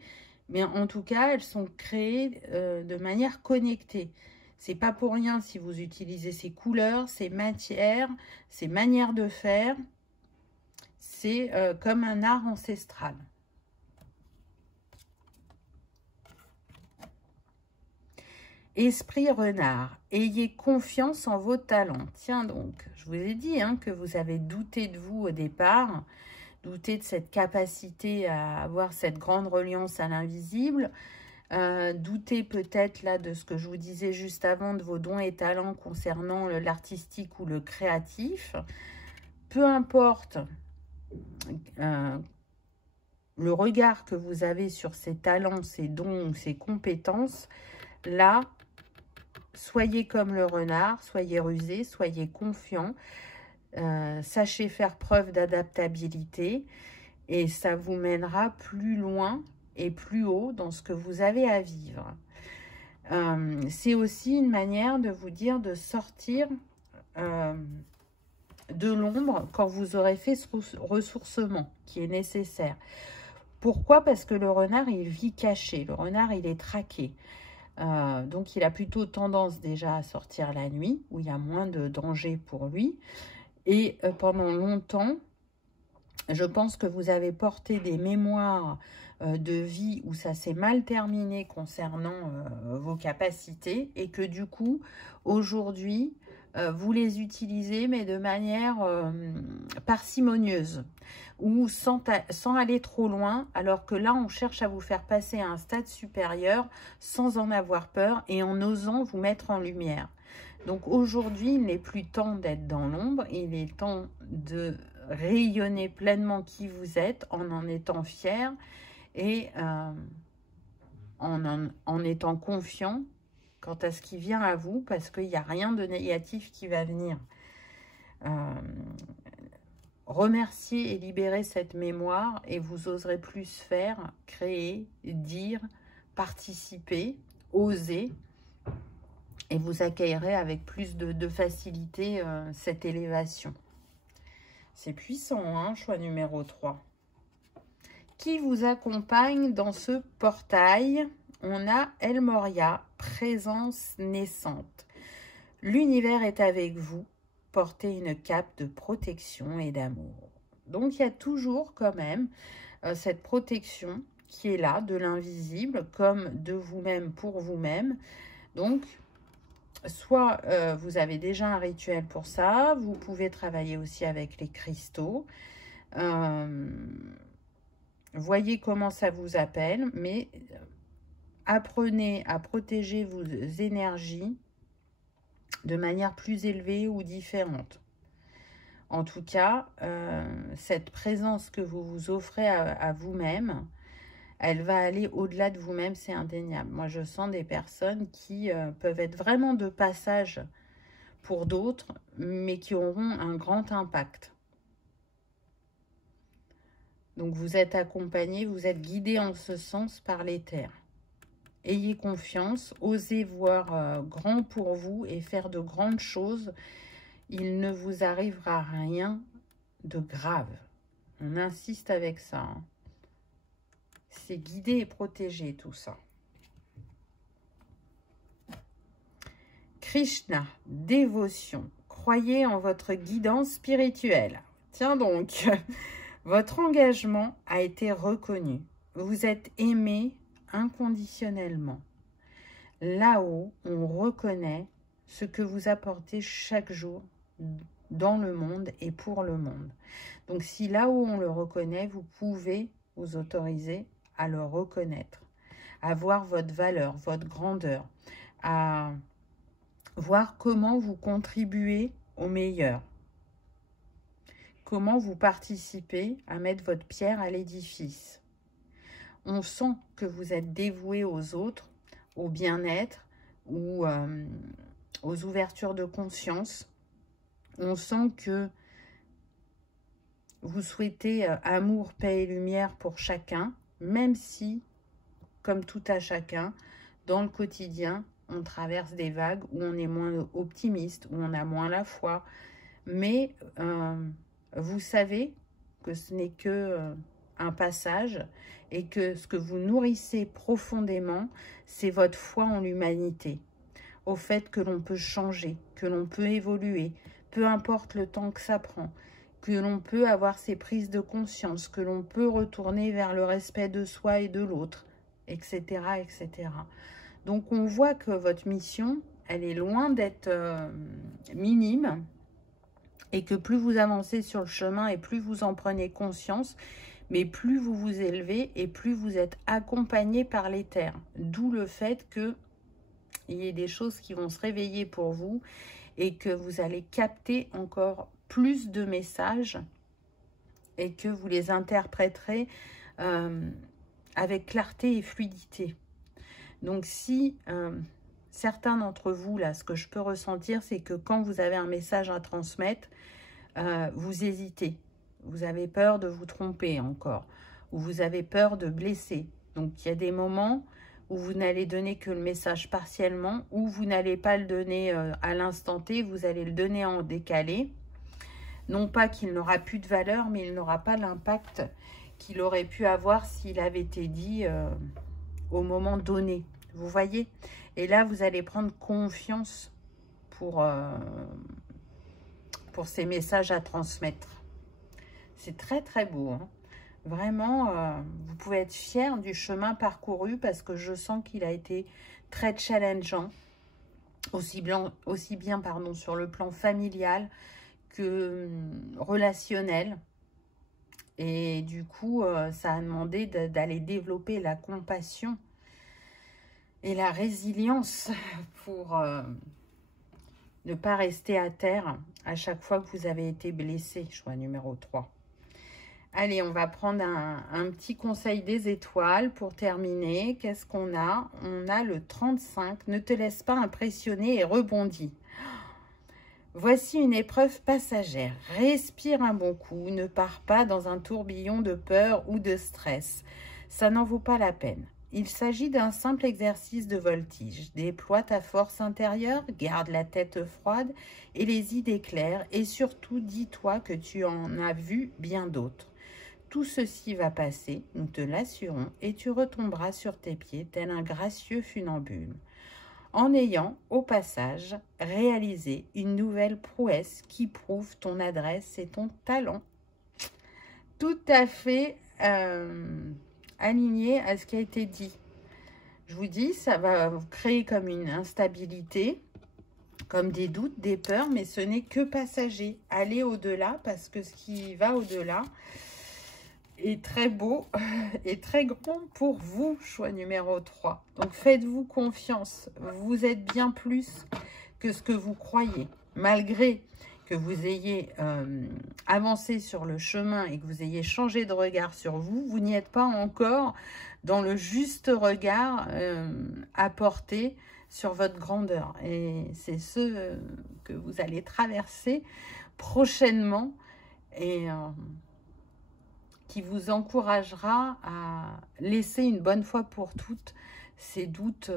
Mais en tout cas, elles sont créées de manière connectée. C'est pas pour rien si vous utilisez ces couleurs, ces matières, ces manières de faire. C'est comme un art ancestral. Esprit renard, ayez confiance en vos talents. Tiens donc, je vous ai dit hein, que vous avez douté de vous au départ, douté de cette capacité à avoir cette grande reliance à l'invisible, douté peut-être là de ce que je vous disais juste avant, de vos dons et talents concernant l'artistique ou le créatif. Peu importe le regard que vous avez sur ces talents, ces dons, ces compétences, là, soyez comme le renard, soyez rusé, soyez confiant, sachez faire preuve d'adaptabilité, et ça vous mènera plus loin et plus haut dans ce que vous avez à vivre. C'est aussi une manière de vous dire de sortir de l'ombre quand vous aurez fait ce ressourcement qui est nécessaire. Pourquoi? Parce que le renard, il vit caché. Le renard, il est traqué. Donc, il a plutôt tendance déjà à sortir la nuit, où il y a moins de danger pour lui. Et pendant longtemps, je pense que vous avez porté des mémoires de vie où ça s'est mal terminé concernant vos capacités et que du coup, aujourd'hui, vous les utilisez, mais de manière parcimonieuse ou sans aller trop loin, alors que là, on cherche à vous faire passer à un stade supérieur sans en avoir peur et en osant vous mettre en lumière. Donc aujourd'hui, il n'est plus temps d'être dans l'ombre, il est temps de rayonner pleinement qui vous êtes en étant fier et en étant confiant quant à ce qui vient à vous, parce qu'il n'y a rien de négatif qui va venir. Remerciez et libérez cette mémoire et vous oserez plus faire, créer, dire, participer, oser. Et vous accueillerez avec plus de facilité cette élévation. C'est puissant, hein, choix numéro 3. Qui vous accompagne dans ce portail? On a El Moria, présence naissante. L'univers est avec vous. Portez une cape de protection et d'amour. Donc, il y a toujours quand même cette protection qui est là, de l'invisible, comme de vous-même pour vous-même. Donc, soit vous avez déjà un rituel pour ça, vous pouvez travailler aussi avec les cristaux. Voyez comment ça vous appelle, mais apprenez à protéger vos énergies de manière plus élevée ou différente. En tout cas, cette présence que vous vous offrez à vous-même, elle va aller au-delà de vous-même, c'est indéniable. Moi, je sens des personnes qui peuvent être vraiment de passage pour d'autres, mais qui auront un grand impact. Donc, vous êtes accompagné, vous êtes guidé en ce sens par l'éther. Ayez confiance, osez voir grand pour vous et faire de grandes choses. Il ne vous arrivera rien de grave. On insiste avec ça, hein. C'est guidé et protégé, tout ça. Krishna, dévotion. Croyez en votre guidance spirituelle. Tiens donc, votre engagement a été reconnu. Vous êtes aimé inconditionnellement. Là-haut, on reconnaît ce que vous apportez chaque jour dans le monde et pour le monde. Donc, si là-haut on le reconnaît, vous pouvez vous autoriser à le reconnaître, à voir votre valeur, votre grandeur, à voir comment vous contribuez au meilleur, comment vous participez à mettre votre pierre à l'édifice. On sent que vous êtes dévoué aux autres, au bien-être ou aux ouvertures de conscience. On sent que vous souhaitez amour, paix et lumière pour chacun, même si, comme tout à chacun, dans le quotidien, on traverse des vagues où on est moins optimiste, où on a moins la foi. Mais vous savez que ce n'est que un passage et que ce que vous nourrissez profondément, c'est votre foi en l'humanité, au fait que l'on peut changer, que l'on peut évoluer, peu importe le temps que ça prend, que l'on peut avoir ces prises de conscience, que l'on peut retourner vers le respect de soi et de l'autre, etc., etc. Donc, on voit que votre mission, elle est loin d'être minime et que plus vous avancez sur le chemin et plus vous en prenez conscience, mais plus vous vous élevez et plus vous êtes accompagné par l'éther. D'où le fait qu'il y ait des choses qui vont se réveiller pour vous et que vous allez capter encore plus de messages et que vous les interpréterez avec clarté et fluidité. Donc si certains d'entre vous, là, ce que je peux ressentir, c'est que quand vous avez un message à transmettre, vous hésitez. Vous avez peur de vous tromper encore, ou vous avez peur de blesser. Donc il y a des moments ou vous n'allez donner que le message partiellement, ou vous n'allez pas le donner à l'instant T, vous allez le donner en décalé. Non pas qu'il n'aura plus de valeur, mais il n'aura pas l'impact qu'il aurait pu avoir s'il avait été dit au moment donné. Vous voyez? Et là, vous allez prendre confiance pour ces messages à transmettre. C'est très, très beau, hein. Vraiment, vous pouvez être fier du chemin parcouru parce que je sens qu'il a été très challengeant, aussi bien pardon, sur le plan familial que relationnel. Et du coup, ça a demandé d'aller développer la compassion et la résilience pour ne pas rester à terre à chaque fois que vous avez été blessé. Choix numéro 3. Allez, on va prendre un petit conseil des étoiles pour terminer. Qu'est-ce qu'on a? On a le 35. Ne te laisse pas impressionner et rebondis. Voici une épreuve passagère. Respire un bon coup. Ne pars pas dans un tourbillon de peur ou de stress. Ça n'en vaut pas la peine. Il s'agit d'un simple exercice de voltige. Déploie ta force intérieure, garde la tête froide et les idées claires. Et surtout, dis-toi que tu en as vu bien d'autres. Tout ceci va passer, nous te l'assurons, et tu retomberas sur tes pieds tel un gracieux funambule, en ayant, au passage, réalisé une nouvelle prouesse qui prouve ton adresse et ton talent. Tout à fait aligné à ce qui a été dit. Je vous dis, ça va vous créer comme une instabilité, comme des doutes, des peurs, mais ce n'est que passager. Allez au-delà, parce que ce qui va au-delà est très beau et très grand pour vous, choix numéro 3. Donc faites-vous confiance, vous êtes bien plus que ce que vous croyez. Malgré que vous ayez avancé sur le chemin et que vous ayez changé de regard sur vous, vous n'y êtes pas encore dans le juste regard à porter sur votre grandeur. Et c'est ce que vous allez traverser prochainement et qui vous encouragera à laisser une bonne fois pour toutes ces doutes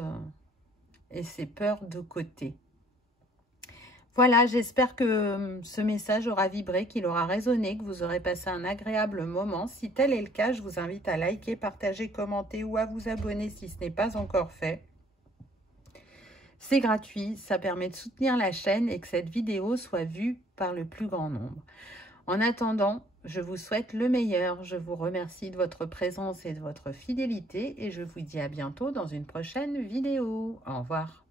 et ces peurs de côté. Voilà, j'espère que ce message aura vibré, qu'il aura résonné, que vous aurez passé un agréable moment. Si tel est le cas, je vous invite à liker, partager, commenter ou à vous abonner si ce n'est pas encore fait. C'est gratuit, ça permet de soutenir la chaîne et que cette vidéo soit vue par le plus grand nombre. En attendant, je vous souhaite le meilleur. Je vous remercie de votre présence et de votre fidélité et je vous dis à bientôt dans une prochaine vidéo. Au revoir.